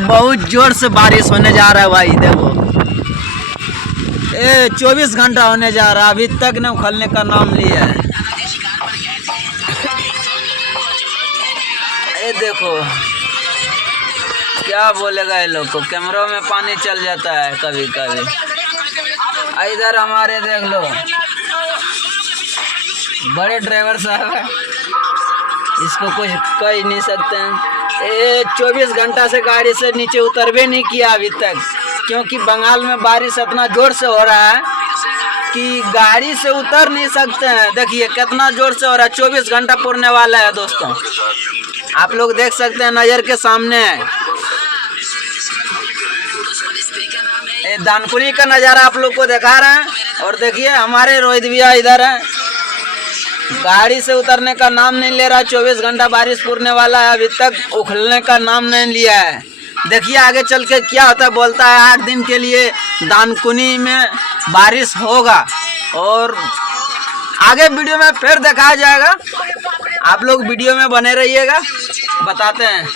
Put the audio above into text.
बहुत जोर से बारिश होने जा रहा है भाई। देखो 24 घंटा होने जा रहा है, अभी तक न उखलने का नाम लिया है। ये देखो क्या बोलेगा ये लोग को, कैमरों में पानी चल जाता है कभी कभी। इधर हमारे देख लो बड़े ड्राइवर साहब है, इसको कुछ कह ही नहीं सकते हैं। ये 24 घंटा से गाड़ी से नीचे उतर भी नहीं किया अभी तक, क्योंकि बंगाल में बारिश इतना जोर से हो रहा है कि गाड़ी से उतर नहीं सकते हैं। देखिए कितना जोर से हो रहा है, 24 घंटा पूरने वाला है दोस्तों। आप लोग देख सकते हैं नज़र के सामने ये दानकुनी का नज़ारा आप लोग को दिखा रहे हैं। और देखिए हमारे रोहित भैया इधर है, गाड़ी से उतरने का नाम नहीं ले रहा। 24 घंटा बारिश पूरने वाला है, अभी तक उखलने का नाम नहीं लिया है। देखिए आगे चल के क्या होता है। बोलता है 8 दिन के लिए दानकुनी में बारिश होगा और आगे वीडियो में फिर दिखाया जाएगा। आप लोग वीडियो में बने रहिएगा, बताते हैं।